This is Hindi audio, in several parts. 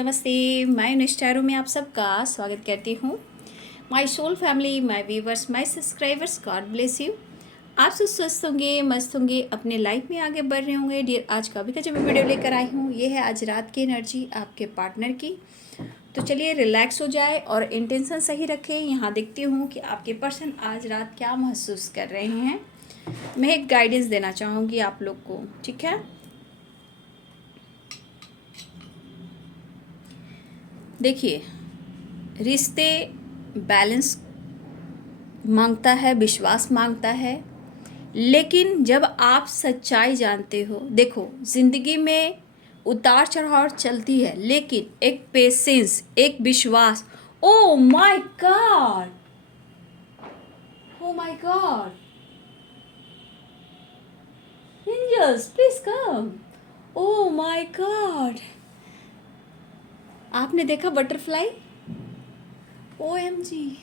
नमस्ते। मैं निष्ठारों में आप सबका स्वागत करती हूँ। My soul family, my viewers, my subscribers, God bless you. आप सब स्वस्थ होंगे, मस्त होंगे, अपने लाइफ में आगे बढ़ रहे होंगे। डियर, आज का भी का जो मैं वीडियो लेकर आई हूँ, ये है आज रात की एनर्जी आपके पार्टनर की। तो चलिए रिलैक्स हो जाए और इंटेंशन सही रखें। यहाँ देखती हूँ कि आपके पर्सन आज रात क्या महसूस कर रहे हैं। मैं एक गाइडेंस देना चाहूँगी आप लोग को, ठीक है। देखिए, रिश्ते बैलेंस मांगता है, विश्वास मांगता है, लेकिन जब आप सच्चाई जानते हो, देखो ज़िंदगी में उतार चढ़ाव चलती है, लेकिन एक पेशेंस, एक विश्वास। Oh my God, oh my God, angels please come. Oh my God, आपने देखा बटरफ्लाई? ओ एम जी,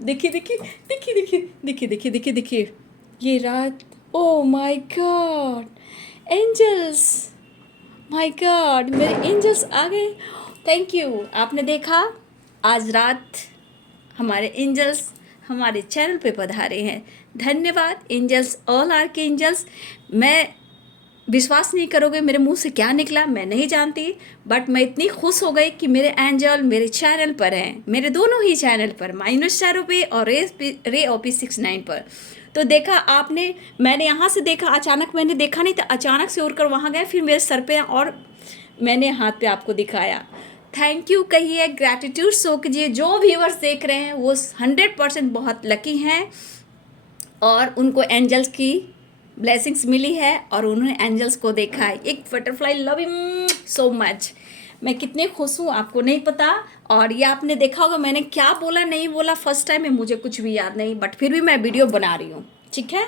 देखिए देखिए देखिए देखिए देखिए देखिए देखिए देखिए, ये रात। Oh my God, angels, my God, मेरे एंजल्स आ गए। Thank you. आपने देखा, आज रात हमारे एंजल्स हमारे चैनल पे पधारे हैं। धन्यवाद एंजल्स, ऑल आर के एंजल्स। मैं विश्वास नहीं करोगे मेरे मुंह से क्या निकला, मैं नहीं जानती, बट मैं इतनी खुश हो गई कि मेरे एंजल मेरे चैनल पर हैं, मेरे दोनों ही चैनल पर, माइनस चारों पे और रे ओपी 69 पर। तो देखा आपने, मैंने यहाँ से देखा, अचानक मैंने देखा नहीं था, अचानक से उड़कर वहाँ गए, फिर मेरे सर पे और मैंने हाथ पे आपको दिखाया। थैंक यू कहिए, ग्रैटिट्यूड शो कीजिए। जो व्यूअर्स देख रहे हैं वो 100% बहुत लकी हैं और उनको एंजल्स की ब्लेसिंग्स मिली है और उन्होंने एंजल्स को देखा है। एक butterfly, love him so much. मैं कितने खुश हूँ आपको नहीं पता। और ये आपने देखा होगा मैंने क्या बोला नहीं बोला फर्स्ट टाइम में, मुझे कुछ भी याद नहीं, बट फिर भी मैं वीडियो बना रही हूँ, ठीक है।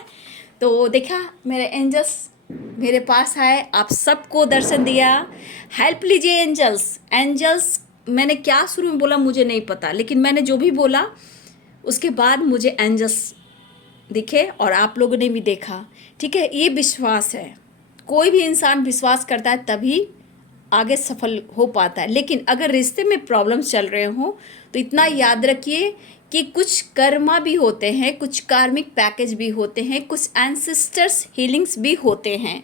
तो देखा मेरे एंजल्स मेरे पास आए, आप सबको दर्शन दिया। हेल्प लीजिए एंजल्स, एंजल्स। मैंने क्या शुरू में बोला मुझे नहीं पता, लेकिन मैंने जो भी बोला उसके बाद मुझे एंजल्स दिखे और आप लोगों ने भी देखा, ठीक है। ये विश्वास है, कोई भी इंसान विश्वास करता है तभी आगे सफल हो पाता है। लेकिन अगर रिश्ते में प्रॉब्लम्स चल रहे हों तो इतना याद रखिए कि कुछ कर्मा भी होते हैं, कुछ कार्मिक पैकेज भी होते हैं, कुछ एंसेस्टर्स हीलिंग्स भी होते हैं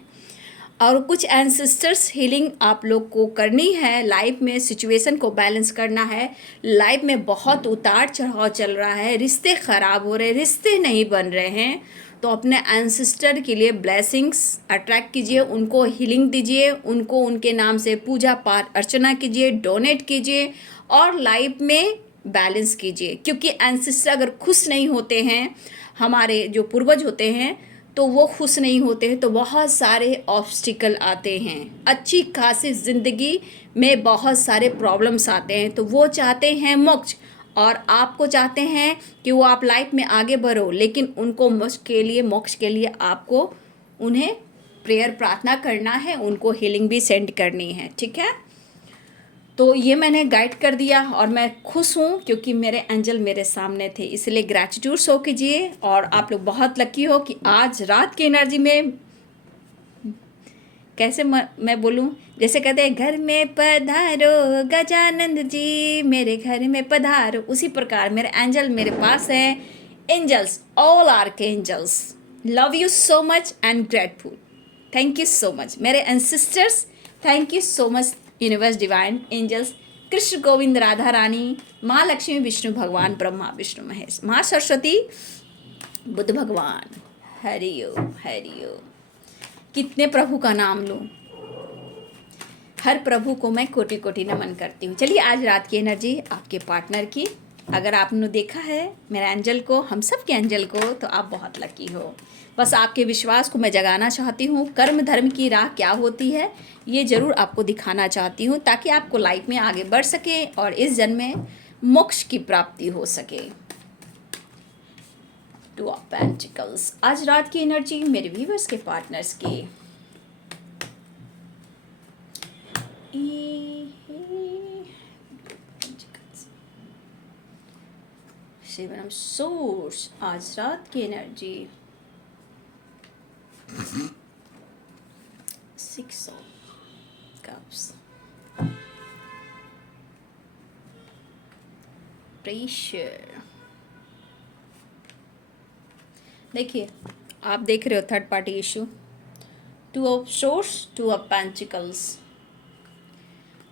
और कुछ एंसेस्टर्स हीलिंग आप लोग को करनी है। लाइफ में सिचुएशन को बैलेंस करना है। लाइफ में बहुत उतार चढ़ाव चल रहा है, रिश्ते ख़राब हो रहे हैं, रिश्ते नहीं बन रहे हैं, तो अपने एंसेस्टर के लिए ब्लेसिंग्स अट्रैक्ट कीजिए, उनको हीलिंग दीजिए, उनको उनके नाम से पूजा पाठ अर्चना कीजिए, डोनेट कीजिए और लाइफ में बैलेंस कीजिए। क्योंकि एंसेस्टर अगर खुश नहीं होते हैं, हमारे जो पूर्वज होते हैं, तो वो खुश नहीं होते हैं तो बहुत सारे ऑब्स्टिकल आते हैं, अच्छी खासी ज़िंदगी में बहुत सारे प्रॉब्लम्स आते हैं। तो वो चाहते हैं मोक्ष और आपको चाहते हैं कि वो आप लाइफ में आगे बढ़ो, लेकिन उनको मोक्ष के लिए आपको उन्हें प्रेयर प्रार्थना करना है, उनको हीलिंग भी सेंड करनी है, ठीक है। तो ये मैंने गाइड कर दिया और मैं खुश हूँ क्योंकि मेरे एंजल मेरे सामने थे, इसलिए ग्रैटिट्यूड शो कीजिए। और आप लोग बहुत लकी हो कि आज रात की एनर्जी में, कैसे मैं बोलूँ, जैसे कहते हैं घर में पधारो गजानंद जी, मेरे घर में पधारो, उसी प्रकार मेरे एंजल मेरे पास हैं। Angels, all archangels, love you so much and grateful. Thank you so much मेरे ancestors, thank you so much universe, divine angels, Krishna Govind Radha Rani, माँ लक्ष्मी, विष्णु भगवान, ब्रह्मा विष्णु महेश, माँ सरस्वती, बुद्ध भगवान। हरिओम हरिओम। कितने प्रभु का नाम लूँ, हर प्रभु को मैं कोटि कोटि नमन करती हूँ। चलिए आज रात की एनर्जी आपके पार्टनर की, अगर आपने देखा है मेरा एंजल को, हम सब के एंजल को, तो आप बहुत लकी हो। बस आपके विश्वास को मैं जगाना चाहती हूँ। कर्म धर्म की राह क्या होती है ये ज़रूर आपको दिखाना चाहती हूँ, ताकि आपको लाइफ में आगे बढ़ सके और इस जन्म में मोक्ष की प्राप्ति हो सके। टू ऑफ पेंटिकल्स, आज रात की एनर्जी मेरे व्यूवर्स के पार्टनर्स की। सेवन सोर्स, आज रात की एनर्जी 6 ऑफ cups. Pressure. देखिए, आप देख रहे हो third party issue. Two of Swords, Two of Pentacles.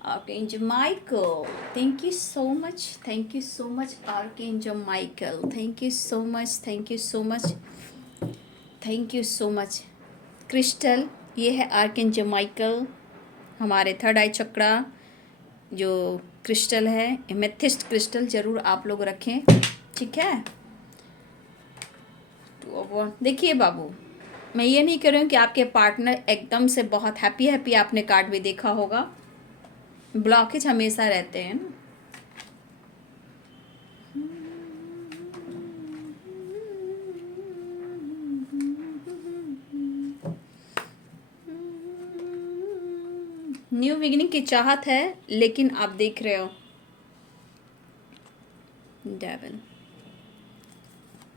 Archangel Michael, thank you so much. Thank you so much, Archangel Michael. Thank you so much. Thank you so much. Thank you so much. Crystal, ये है आर्कएंजल माइकल, हमारे थर्ड आई चक्रा जो क्रिस्टल है, एमेथिस्ट क्रिस्टल ज़रूर आप लोग रखें, ठीक है. देखिए बाबू, मैं ये नहीं कह रही हूँ कि आपके पार्टनर एकदम से बहुत हैप्पी हैप्पी, आपने कार्ड भी देखा होगा, ब्लॉकेज हमेशा रहते हैं ना. न्यू बिगिनिंग की चाहत है, लेकिन आप देख रहे हो डेविल,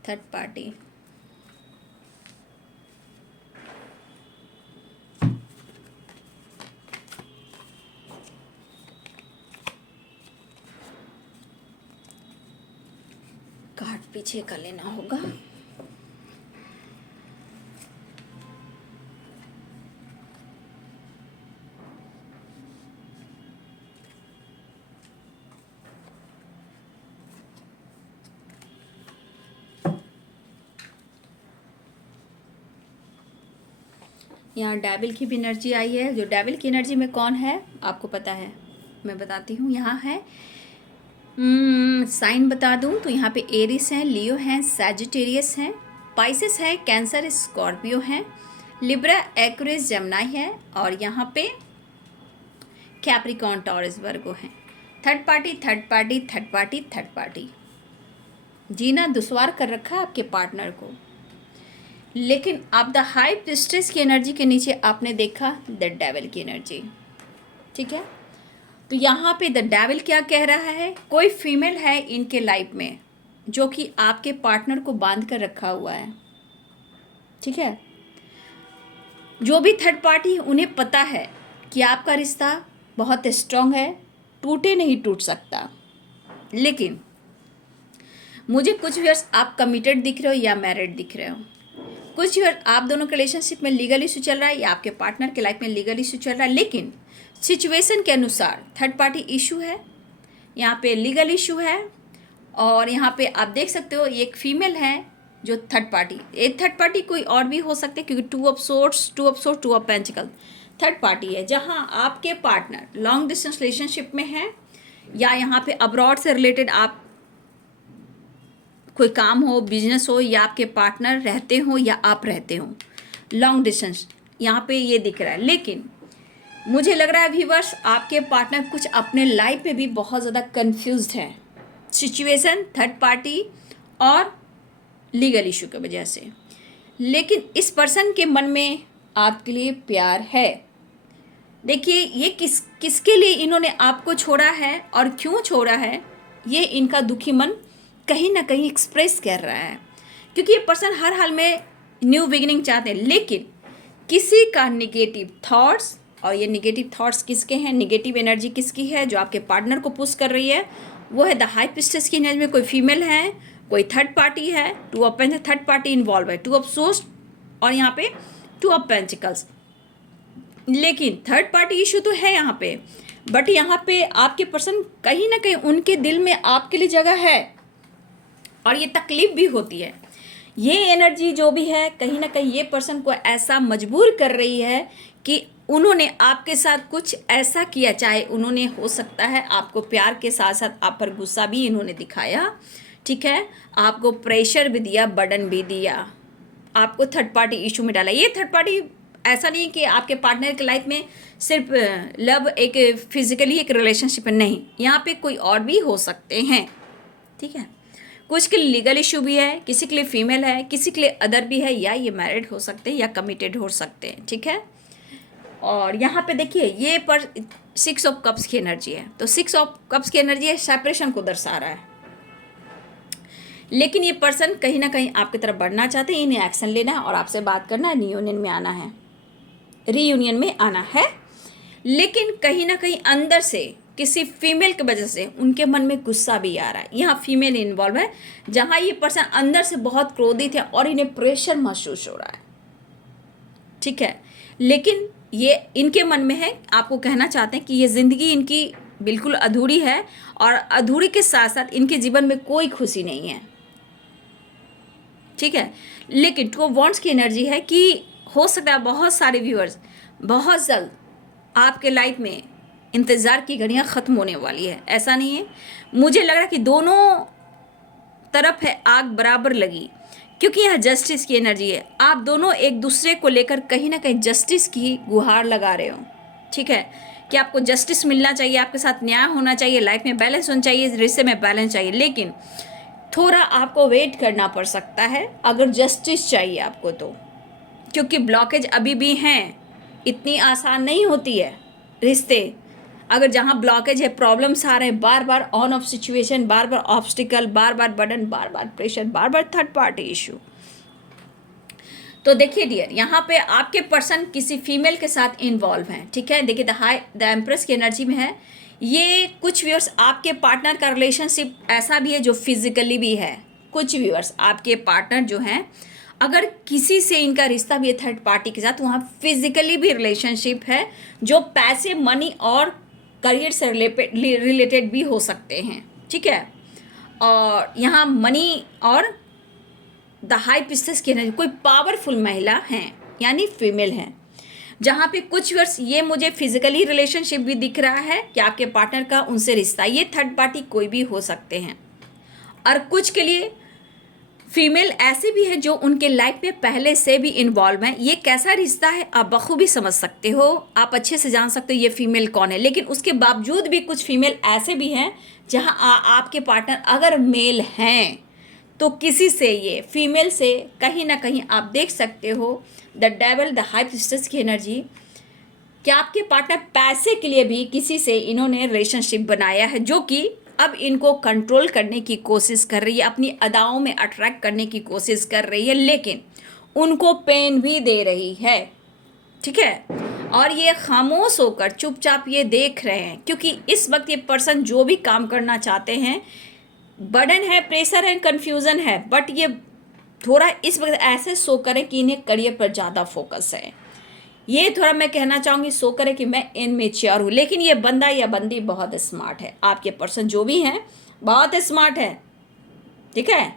थर्ड पार्टी. कार्ड पीछे का लेना होगा. यहाँ डेविल की भी एनर्जी आई है. जो डेविल की एनर्जी में कौन है आपको पता है, मैं बताती हूँ. यहाँ है साइन बता दूँ तो यहाँ पे एरिस हैं, लियो हैं, सैजिटेरियस हैं, पाइसेस है, कैंसर, स्कॉर्पियो हैं, लिब्रा, एक्वेरियस, जेमिनी है, और यहाँ पे कैप्रिकॉर्न, टॉरस, वर्गो हैं. Third party third party third party third party जीना दुश्वार कर रखा है आपके पार्टनर को. लेकिन आप द हाई प्रिस्टेस की एनर्जी के नीचे आपने देखा द डेविल की एनर्जी, ठीक है. तो यहाँ पे द डेविल क्या कह रहा है, कोई फीमेल है इनके लाइफ में जो कि आपके पार्टनर को बांध कर रखा हुआ है, ठीक है. जो भी थर्ड पार्टी, उन्हें पता है कि आपका रिश्ता बहुत स्ट्रांग है, टूटे नहीं टूट सकता. लेकिन मुझे कुछ व्यूअर्स आप कमिटेड दिख रहे हो या मैरिड दिख रहे हो. कुछ व्यूअर्स आप दोनों के रिलेशनशिप में लीगल इशू चल रहा है या आपके पार्टनर के लाइफ में लीगल इशू चल रहा है, लेकिन सिचुएशन के अनुसार थर्ड पार्टी इशू है, यहाँ पे लीगल इशू है. और यहाँ पे आप देख सकते हो एक फीमेल है जो थर्ड पार्टी, एक थर्ड पार्टी कोई और भी हो सकते हैं क्योंकि two of sorts, two of pentacle third party है. जहाँ आपके पार्टनर लॉन्ग डिस्टेंस रिलेशनशिप में है या यहाँ पे अब्रॉड से रिलेटेड आप कोई काम हो, बिजनेस हो, या आपके पार्टनर रहते हो या आप रहते हो लॉन्ग डिस्टेंस, यहाँ पे ये दिख रहा है. लेकिन मुझे लग रहा है व्यूअर्स आपके पार्टनर कुछ अपने लाइफ में भी बहुत ज़्यादा कंफ्यूज्ड है, सिचुएशन, थर्ड पार्टी और लीगल इशू की वजह से. लेकिन इस पर्सन के मन में आपके लिए प्यार है. देखिए ये किसके लिए इन्होंने आपको छोड़ा है और क्यों छोड़ा है, ये इनका दुखी मन कहीं ना कहीं एक्सप्रेस कर रहा है, क्योंकि ये पर्सन हर हाल में न्यू बिगिनिंग चाहते हैं. लेकिन किसी का निगेटिव थॉट्स, और ये निगेटिव थॉट्स किसके हैं, निगेटिव एनर्जी किसकी है जो आपके पार्टनर को पुश कर रही है, वो है द हाई प्रिस्टेस की एनर्जी में कोई फीमेल है, कोई थर्ड पार्टी है, two of pentacles, third party involve है, टू ऑफ सोर्स और यहाँ पे टू ऑफ पेंटिकल्स. लेकिन थर्ड पार्टी इशू तो है यहाँ पे, बट यहाँ पे आपके पर्सन कहीं ना कहीं उनके दिल में आपके लिए जगह है और ये तकलीफ भी होती है. ये एनर्जी जो भी है कहीं ना कहीं ये पर्सन को ऐसा मजबूर कर रही है कि उन्होंने आपके साथ कुछ ऐसा किया, चाहे उन्होंने हो सकता है आपको प्यार के साथ साथ आप पर गुस्सा भी इन्होंने दिखाया, ठीक है, आपको प्रेशर भी दिया, बर्डन भी दिया, आपको थर्ड पार्टी इशू में डाला. ये थर्ड पार्टी ऐसा नहीं कि आपके पार्टनर के लाइफ में सिर्फ लव एक फिजिकली एक रिलेशनशिप है, नहीं, यहाँ पे कोई और भी हो सकते हैं, ठीक है. कुछ के लिए लीगल इशू भी है, किसी के लिए फीमेल है, किसी के लिए अदर भी है, या ये मैरिड हो सकते हैं या कमिटेड हो सकते हैं, ठीक है. और यहाँ पे देखिए ये पर 6 ऑफ कप्स की एनर्जी है, तो 6 ऑफ कप्स की एनर्जी है सेपरेशन को दर्शा रहा है. लेकिन ये पर्सन कहीं ना कहीं आपकी तरफ बढ़ना चाहते हैं, इन्हें एक्शन लेना है और आपसे बात करना है, रीयूनियन में आना है, रीयूनियन में आना है. लेकिन कहीं ना कहीं अंदर से किसी फीमेल की वजह से उनके मन में गुस्सा भी आ रहा है। यहाँ फीमेल इन्वॉल्व है, जहाँ ये पर्सन अंदर से बहुत क्रोधित है और इन्हें प्रेशर महसूस हो रहा है, ठीक है। लेकिन ये इनके मन में है, आपको कहना चाहते हैं कि ये ज़िंदगी इनकी बिल्कुल अधूरी है, और अधूरी के साथ साथ इनके जीवन में कोई खुशी नहीं है, ठीक है। लेकिन टू ऑफ वॉन्ड्स की एनर्जी है कि हो सकता है बहुत सारे व्यूअर्स बहुत जल्द आपके लाइफ में इंतज़ार की घड़ियाँ ख़त्म होने वाली है। ऐसा नहीं है, मुझे लग रहा है कि दोनों तरफ है आग बराबर लगी, क्योंकि यह जस्टिस की एनर्जी है। आप दोनों एक दूसरे को लेकर कहीं ना कहीं जस्टिस की गुहार लगा रहे हो, ठीक है, कि आपको जस्टिस मिलना चाहिए, आपके साथ न्याय होना चाहिए, लाइफ में बैलेंस होना चाहिए, रिश्ते में बैलेंस चाहिए। लेकिन थोड़ा आपको वेट करना पड़ सकता है अगर जस्टिस चाहिए आपको तो, क्योंकि ब्लॉकेज अभी भी हैं, इतनी आसान नहीं होती है रिश्ते। अगर जहाँ ब्लॉकेज है, प्रॉब्लम्स आ रहे हैं, बार बार ऑन ऑफ सिचुएशन, बार बार ऑब्स्टिकल, बार बार बर्डन, बार बार प्रेशर, बार बार थर्ड पार्टी इशू। तो देखिए डियर, यहाँ पे आपके पर्सन किसी फीमेल के साथ इन्वॉल्व हैं, ठीक है। देखिए द एम्प्रेस की एनर्जी में है। ये कुछ व्यूअर्स आपके पार्टनर का रिलेशनशिप ऐसा भी है जो फिजिकली भी है। कुछ व्यूअर्स आपके पार्टनर जो हैं, अगर किसी से इनका रिश्ता भी है थर्ड पार्टी के साथ, वहाँ फिजिकली भी रिलेशनशिप है जो पैसे, मनी और करियर से रिलेटेड भी हो सकते हैं, ठीक है। और यहाँ मनी और द हाई प्रिंसेस की एनर्जी, कोई पावरफुल महिला हैं यानी फीमेल हैं, जहाँ पे कुछ वर्ष ये मुझे फिजिकली रिलेशनशिप भी दिख रहा है कि आपके पार्टनर का उनसे रिश्ता, ये थर्ड पार्टी कोई भी हो सकते हैं। और कुछ के लिए फीमेल ऐसे भी है जो उनके लाइफ में पहले से भी इन्वॉल्व हैं। ये कैसा रिश्ता है आप बखूबी समझ सकते हो, आप अच्छे से जान सकते हो ये फीमेल कौन है। लेकिन उसके बावजूद भी कुछ फीमेल ऐसे भी हैं जहां आपके पार्टनर अगर मेल हैं तो किसी से, ये फीमेल से कहीं ना कहीं आप देख सकते हो the devil, the high priestess की एनर्जी, कि आपके पार्टनर पैसे के लिए भी किसी से इन्होंने रिलेशनशिप बनाया है, जो कि अब इनको कंट्रोल करने की कोशिश कर रही है, अपनी अदाओं में अट्रैक्ट करने की कोशिश कर रही है, लेकिन उनको पेन भी दे रही है, ठीक है। और ये खामोश होकर चुपचाप ये देख रहे हैं, क्योंकि इस वक्त ये पर्सन जो भी काम करना चाहते हैं, बर्डन है, प्रेशर है, कन्फ्यूज़न है, बट ये थोड़ा इस वक्त ऐसे शो करें कि इन्हें करियर पर ज़्यादा फोकस है। ये थोड़ा मैं कहना चाहूँगी शो करें कि मैं इनमेच्योर हूँ, लेकिन ये बंदा या बंदी बहुत स्मार्ट है। आपके पर्सन जो भी हैं बहुत स्मार्ट है, ठीक है।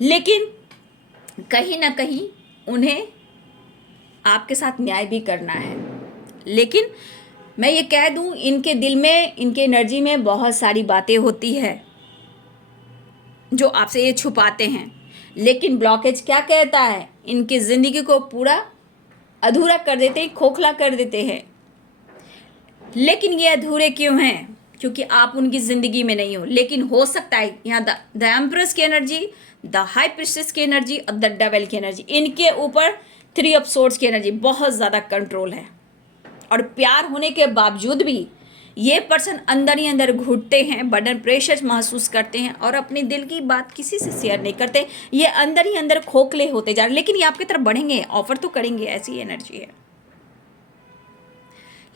लेकिन कहीं ना कहीं उन्हें आपके साथ न्याय भी करना है। लेकिन मैं ये कह दूँ, इनके दिल में, इनके एनर्जी में बहुत सारी बातें होती है जो आपसे ये छुपाते हैं। लेकिन ब्लॉकेज क्या कहता है, इनकी ज़िंदगी को पूरा अधूरा कर देते हैं, खोखला कर देते हैं। लेकिन ये अधूरे क्यों हैं? क्योंकि आप उनकी ज़िंदगी में नहीं हो। लेकिन हो सकता है यहाँ द एम्प्रेस की एनर्जी, द हाई प्रिस्टेस की एनर्जी और द डेविल की एनर्जी, इनके ऊपर थ्री ऑफ सोर्ड्स की एनर्जी बहुत ज़्यादा कंट्रोल है। और प्यार होने के बावजूद भी ये पर्सन अंदर ही अंदर घुटते हैं, बर्डन, प्रेशर महसूस करते हैं और अपने दिल की बात किसी से शेयर नहीं करते। ये अंदर ही अंदर खोखले होते जा रहे, लेकिन ये आपकी तरफ बढ़ेंगे, ऑफर तो करेंगे, ऐसी एनर्जी है।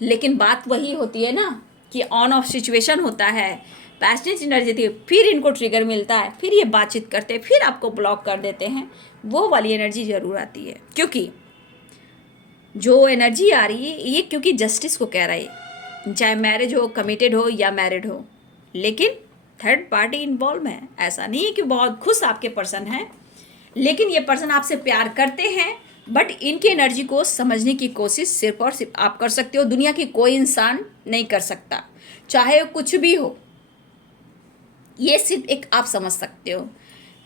लेकिन बात वही होती है ना कि ऑन ऑफ सिचुएशन होता है, पैशनेट एनर्जी थी, फिर इनको ट्रिगर मिलता है, फिर ये बातचीत करते हैं, फिर आपको ब्लॉक कर देते हैं। वो वाली एनर्जी ज़रूर आती है, क्योंकि जो एनर्जी आ रही है ये क्योंकि जस्टिस को कह रहा है, चाहे मैरिज हो, कमिटेड हो या मैरिड हो। लेकिन थर्ड पार्टी इन्वॉल्व है। ऐसा नहीं है कि बहुत खुश आपके पर्सन हैं, लेकिन ये पर्सन आपसे प्यार करते हैं, बट इनकी एनर्जी को समझने की कोशिश सिर्फ और सिर्फ आप कर सकते हो। दुनिया की कोई इंसान नहीं कर सकता, चाहे वो कुछ भी हो। ये सिर्फ एक आप समझ सकते हो।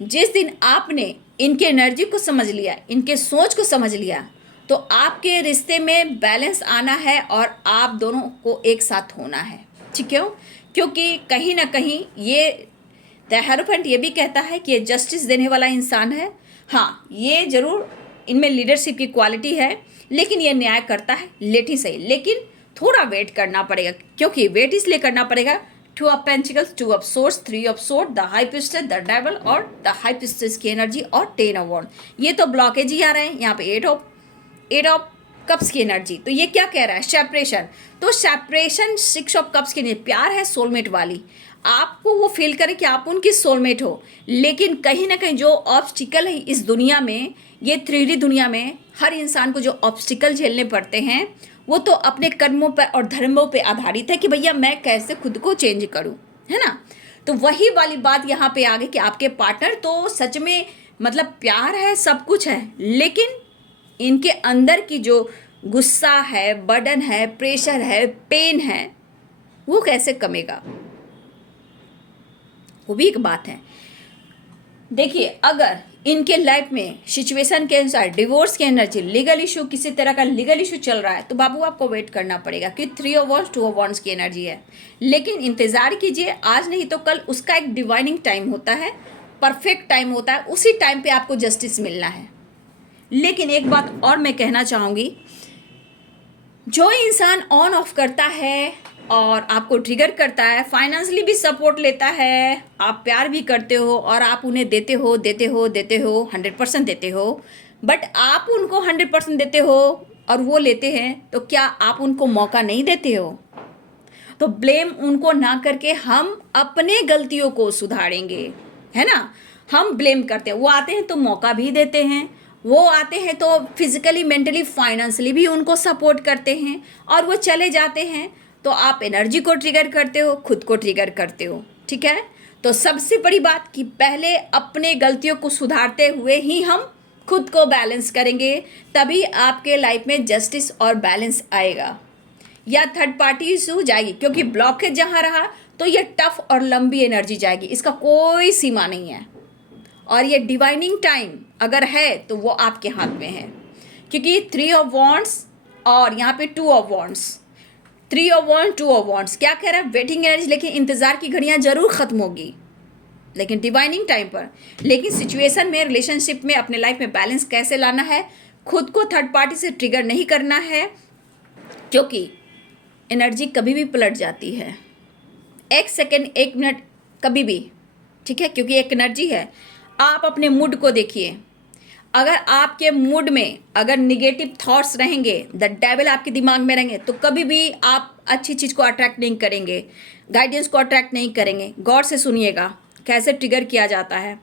जिस दिन आपने इनके एनर्जी को समझ लिया, इनके सोच को समझ लिया, तो आपके रिश्ते में बैलेंस आना है और आप दोनों को एक साथ होना है, ठीक है। क्योंकि कहीं ना कहीं ये द हेरोफेंट ये भी कहता है कि ये जस्टिस देने वाला इंसान है। हाँ, ये ज़रूर इनमें लीडरशिप की क्वालिटी है, लेकिन ये न्याय करता है, लेट ही सही। लेकिन थोड़ा वेट करना पड़ेगा, क्योंकि वेट इसलिए करना पड़ेगा, two of pentacles, two of source, three of sword, the high priestess, the devil और द हाई प्रिस्टेस की एनर्जी और 10 ऑफ वॉन्ड। ये तो ब्लॉकेज ही आ रहे हैं। यहाँ पे एट ऑफ कप्स की एनर्जी, तो ये क्या कह रहा है, सेपरेशन। तो सेपरेशन 6 ऑफ कप्स के लिए प्यार है सोलमेट वाली, आपको वो फील करे कि आप उनकी सोलमेट हो। लेकिन कहीं ना कहीं जो ऑब्स्टिकल है इस दुनिया में, ये 3D दुनिया में हर इंसान को जो ऑब्स्टिकल झेलने पड़ते हैं वो तो अपने कर्मों पर और धर्मों पे आधारित है कि भैया मैं कैसे खुद को चेंज करूं, है ना। तो वही वाली बात यहाँ पे आ गई कि आपके पार्टनर तो सच में मतलब प्यार है, सब कुछ है, लेकिन इनके अंदर की जो गुस्सा है, बर्डन है, प्रेशर है, पेन है, वो कैसे कमेगा, वो भी एक बात है। देखिए अगर इनके लाइफ में सिचुएशन के अनुसार डिवोर्स की एनर्जी, लीगल इशू, किसी तरह का लीगल इशू चल रहा है, तो बाबू आपको वेट करना पड़ेगा कि 3 ऑफ वॉन्ड्स 2 ऑफ वॉन्ड्स की एनर्जी है। लेकिन इंतज़ार कीजिए, आज नहीं तो कल उसका एक डिवाइनिंग टाइम होता है, परफेक्ट टाइम होता है, उसी टाइम पे आपको जस्टिस मिलना है। लेकिन एक बात और मैं कहना चाहूँगी, जो इंसान ऑन ऑफ करता है और आपको ट्रिगर करता है, फाइनेंशियली भी सपोर्ट लेता है, आप प्यार भी करते हो और आप उन्हें देते हो 100% देते हो, बट आप उनको 100% देते हो और वो लेते हैं, तो क्या आप उनको मौका नहीं देते हो? तो ब्लेम उनको ना करके हम अपने गलतियों को सुधारेंगे, है ना। हम ब्लेम करते हैं, वो आते हैं तो मौका भी देते हैं, वो आते हैं तो फिजिकली, मेंटली, फाइनेंशियली भी उनको सपोर्ट करते हैं, और वो चले जाते हैं तो आप एनर्जी को ट्रिगर करते हो, खुद को ट्रिगर करते हो, ठीक है। तो सबसे बड़ी बात कि पहले अपने गलतियों को सुधारते हुए ही हम खुद को बैलेंस करेंगे, तभी आपके लाइफ में जस्टिस और बैलेंस आएगा। या थर्ड पार्टी इशू जाएगी, क्योंकि ब्लॉकेज जहाँ रहा तो ये टफ और लंबी एनर्जी जाएगी, इसका कोई सीमा नहीं है। और ये डिवाइनिंग टाइम अगर है तो वो आपके हाथ में है, क्योंकि 3 ऑफ वॉन्ड्स और यहाँ पे 2 of wands, 3 of wand 2 of wands क्या कह रहा है, वेटिंग एनर्जी। लेकिन इंतज़ार की घड़ियाँ ज़रूर ख़त्म होगी, लेकिन डिवाइनिंग टाइम पर। लेकिन सिचुएशन में, रिलेशनशिप में, अपने लाइफ में बैलेंस कैसे लाना है, खुद को थर्ड पार्टी से ट्रिगर नहीं करना है, क्योंकि एनर्जी कभी भी पलट जाती है, 1 सेकेंड 1 मिनट कभी भी, ठीक है, क्योंकि एक एनर्जी है। आप अपने मूड को देखिए, अगर आपके मूड में अगर निगेटिव थॉट्स रहेंगे, द डेविल आपके दिमाग में रहेंगे, तो कभी भी आप अच्छी चीज़ को अट्रैक्ट नहीं करेंगे, गाइडेंस को अट्रैक्ट नहीं करेंगे। गौर से सुनिएगा कैसे ट्रिगर किया जाता है,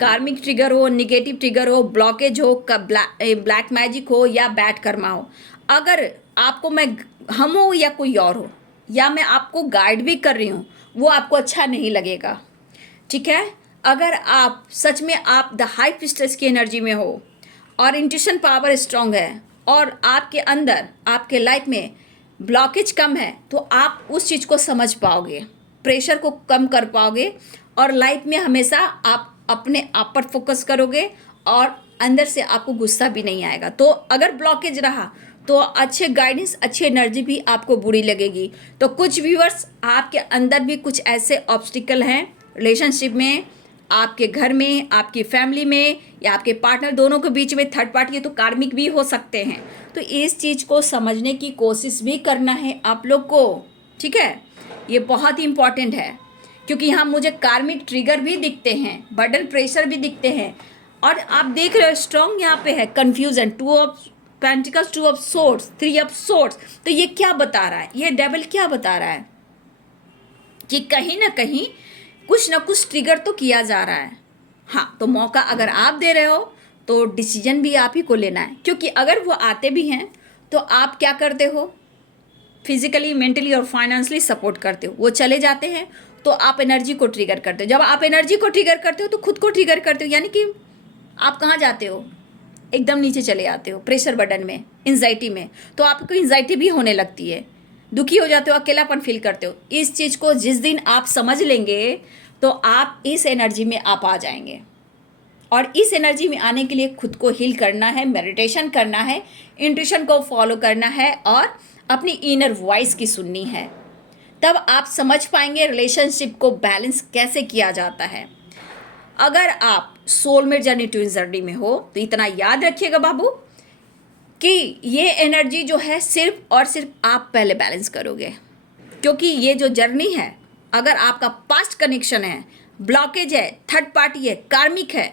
कार्मिक ट्रिगर हो, निगेटिव ट्रिगर हो, ब्लॉकेज हो, ब्लैक मैजिक हो या बैड कर्मा हो, अगर आपको मैं हम हो या कोई और हो, या मैं आपको गाइड भी कर रही हूँ, वो आपको अच्छा नहीं लगेगा, ठीक है। अगर आप सच में आप द हाई प्रिस्टेस की एनर्जी में हो और इंट्यूशन पावर स्ट्रांग है और आपके अंदर, आपके लाइफ में ब्लॉकेज कम है, तो आप उस चीज़ को समझ पाओगे, प्रेशर को कम कर पाओगे, और लाइफ में हमेशा आप अपने आप पर फोकस करोगे और अंदर से आपको गुस्सा भी नहीं आएगा। तो अगर ब्लॉकेज रहा तो अच्छे गाइडेंस, अच्छी एनर्जी भी आपको बुरी लगेगी। तो कुछ व्यूअर्स, आपके अंदर भी कुछ ऐसे ऑब्स्टिकल हैं रिलेशनशिप में, आपके घर में, आपकी फैमिली में, या आपके पार्टनर दोनों के बीच में थर्ड पार्टी है, तो कार्मिक भी हो सकते हैं। तो इस चीज़ को समझने की कोशिश भी करना है आप लोग को, ठीक है। ये बहुत ही इम्पॉर्टेंट है, क्योंकि यहाँ मुझे कार्मिक ट्रिगर भी दिखते हैं, बर्डन प्रेशर भी दिखते हैं, और आप देख रहे हो स्ट्रॉन्ग यहाँ पे है confusion, 2 of pentacles, 2 of swords, 3 of swords. तो ये क्या बता रहा है, ये डेविल क्या बता रहा है कि कहीं ना कहीं कुछ ना कुछ ट्रिगर तो किया जा रहा है। हाँ, तो मौका अगर आप दे रहे हो तो डिसीजन भी आप ही को लेना है, क्योंकि अगर वो आते भी हैं तो आप क्या करते हो, फिजिकली, मेंटली और फाइनेंशियली सपोर्ट करते हो। वो चले जाते हैं तो आप एनर्जी को ट्रिगर करते हो। जब आप एनर्जी को ट्रिगर करते हो तो खुद को ट्रिगर करते हो, यानी कि आप कहाँ जाते हो, एकदम नीचे चले जाते हो, प्रेशर बर्डन में, एंजाइटी में। तो आपको एंजाइटी भी होने लगती है, दुखी हो जाते हो, अकेलापन फील करते हो। इस चीज़ को जिस दिन आप समझ लेंगे तो आप इस एनर्जी में आप आ जाएंगे, और इस एनर्जी में आने के लिए खुद को हील करना है, मेडिटेशन करना है, इंट्यूशन को फॉलो करना है, और अपनी इनर वॉइस की सुननी है। तब आप समझ पाएंगे रिलेशनशिप को बैलेंस कैसे किया जाता है। अगर आप सोलमेट जर्नी ट्विन जर्नी में हो तो इतना याद रखिएगा बाबू कि ये एनर्जी जो है सिर्फ और सिर्फ आप पहले बैलेंस करोगे, क्योंकि ये जो जर्नी है, अगर आपका पास्ट कनेक्शन है, ब्लॉकेज है, थर्ड पार्टी है, कार्मिक है,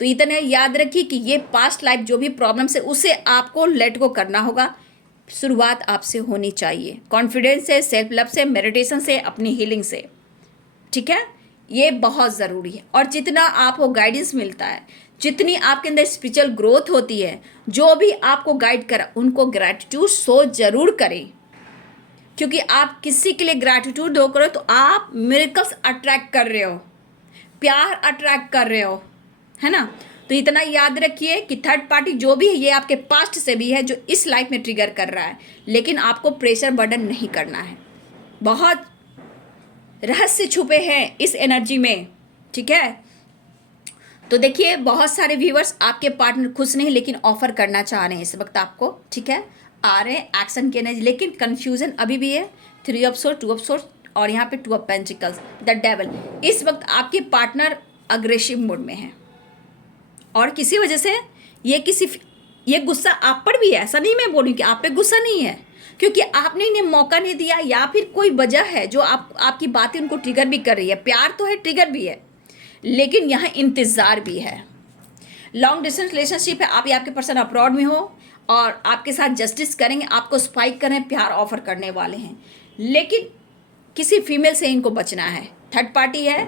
तो इतना याद रखिए कि ये पास्ट लाइफ जो भी प्रॉब्लम्स है उसे आपको लेट गो करना होगा, शुरुआत आपसे होनी चाहिए, कॉन्फिडेंस से, सेल्फ लव से, मेडिटेशन से, अपनी हीलिंग से। ठीक है, ये बहुत ज़रूरी है। और जितना आपको गाइडेंस मिलता है, जितनी आपके अंदर स्पिरिचुअल ग्रोथ होती है, जो भी आपको गाइड करा उनको ग्रैटिट्यूड शो जरूर करें, क्योंकि आप किसी के लिए ग्रैटिट्यूड दो करो तो आप मिरेकल्स अट्रैक्ट कर रहे हो, प्यार अट्रैक्ट कर रहे हो, है ना। तो इतना याद रखिए कि थर्ड पार्टी जो भी है ये आपके पास्ट से भी है, जो इस लाइफ में ट्रिगर कर रहा है, लेकिन आपको प्रेशर बर्डन नहीं करना है। बहुत रहस्य छुपे हैं इस एनर्जी में। ठीक है, तो देखिए बहुत सारे व्यूअर्स आपके पार्टनर खुश नहीं लेकिन ऑफर करना चाह रहे हैं इस वक्त आपको। ठीक है, आ रहे हैं एक्शन के एनर्जी, लेकिन कंफ्यूजन अभी भी है। 3 ऑफ सोर्ड, 2 ऑफ सोर्ड और यहाँ पे 2 ऑफ पेंटिकल्स, द डेविल। इस वक्त आपके पार्टनर अग्रेसिव मोड में है और किसी वजह से ये गुस्सा आप पर भी है। ऐसा नहीं मैं बोलूँ कि आप पे गुस्सा नहीं है, क्योंकि आपने इन्हें मौका नहीं दिया या फिर कोई वजह है जो आपकी बातें उनको ट्रिगर भी कर रही है। प्यार तो है, ट्रिगर भी है, लेकिन यहाँ इंतज़ार भी है। लॉन्ग डिस्टेंस रिलेशनशिप है, आप या आपके पर्सन अब्रॉड में हो और आपके साथ जस्टिस करेंगे, आपको स्पाइक करें, प्यार ऑफर करने वाले हैं, लेकिन किसी फीमेल से इनको बचना है। थर्ड पार्टी है,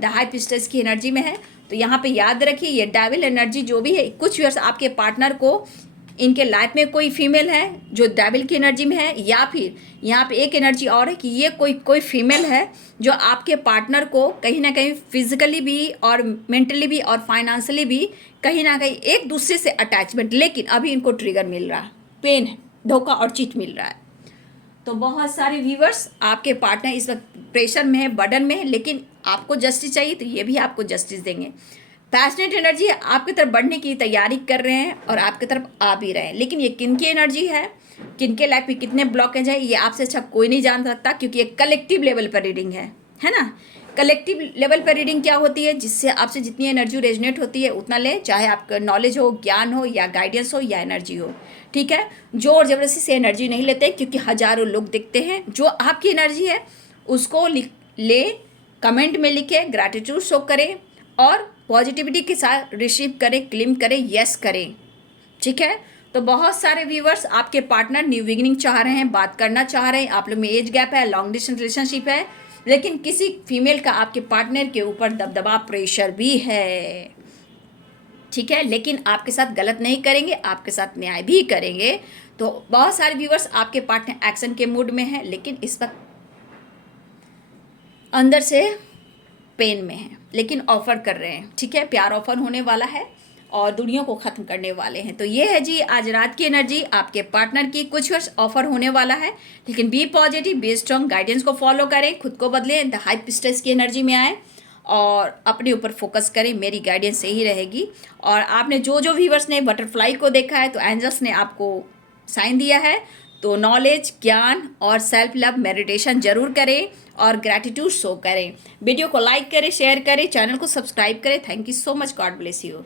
द हाई प्रीस्टेस की एनर्जी में है। तो यहाँ पे याद रखिए ये डेविल एनर्जी जो भी है, कुछ व्यूअर्स आपके पार्टनर को इनके लाइफ में कोई फीमेल है जो डेविल की एनर्जी में है, या फिर यहाँ पे एक एनर्जी और है कि ये कोई फीमेल है जो आपके पार्टनर को कहीं ना कहीं फिजिकली भी और मेंटली भी और फाइनेंशियली भी कहीं ना कहीं एक दूसरे से अटैचमेंट, लेकिन अभी इनको ट्रिगर मिल रहा है, पेन है, धोखा और चीट मिल रहा है। तो बहुत सारे व्यूवर्स आपके पार्टनर इस वक्त प्रेशर में है, बर्डन में है, लेकिन आपको जस्टिस चाहिए तो ये भी आपको जस्टिस देंगे। पैशनेट एनर्जी है, आपकी तरफ बढ़ने की तैयारी कर रहे हैं और आपकी तरफ आ भी रहे हैं, लेकिन ये किन की एनर्जी है, किनके लाइफ में कितने ब्लॉकेज है, ये आपसे अच्छा कोई नहीं जान सकता, क्योंकि ये कलेक्टिव लेवल पर रीडिंग है ना। कलेक्टिव लेवल पर रीडिंग क्या होती है, जिससे आपसे जितनी एनर्जी रेजनेट होती है उतना ले, चाहे आपका नॉलेज हो, ज्ञान हो या गाइडेंस हो या एनर्जी हो। ठीक है, जोर जबरदस्ती से एनर्जी नहीं लेते, क्योंकि हजारों लोग दिखते हैं। जो आपकी एनर्जी है उसको ले, कमेंट में लिखे, ग्रैटिट्यूड शो करें और पॉजिटिविटी के साथ रिसीव करें, क्लेम करें, यस करें। ठीक है, तो बहुत सारे व्यूवर्स आपके पार्टनर न्यू बिगिनिंग चाह रहे हैं, बात करना चाह रहे हैं, आप लोग में एज गैप है, लॉन्ग डिस्टेंस रिलेशनशिप है, लेकिन किसी फीमेल का आपके पार्टनर के ऊपर दबदबा, प्रेशर भी है। ठीक है, लेकिन आपके साथ गलत नहीं करेंगे, आपके साथ न्याय भी करेंगे। तो बहुत सारे व्यूवर्स आपके पार्टनर एक्शन के मूड में है, लेकिन इस वक्त अंदर से पेन में है, लेकिन ऑफर कर रहे हैं। ठीक है, प्यार ऑफर होने वाला है और दुनिया को ख़त्म करने वाले हैं। तो ये है जी आज रात की एनर्जी आपके पार्टनर की। कुछ वर्ष ऑफर होने वाला है, लेकिन be positive, be strong, guidance को फॉलो करें, खुद को बदलें, द हाई प्रीस्टेस की एनर्जी में आए और अपने ऊपर फोकस करें। मेरी गाइडेंस सही रहेगी। और आपने जो व्यूवर्स ने बटरफ्लाई को देखा है तो एंजल्स ने आपको साइन दिया है, तो नॉलेज, ज्ञान और सेल्फ लव मेडिटेशन जरूर करें और ग्रैटिट्यूड शो करें। वीडियो को लाइक करें, शेयर करें, चैनल को सब्सक्राइब करें। Thank you so much, God bless you.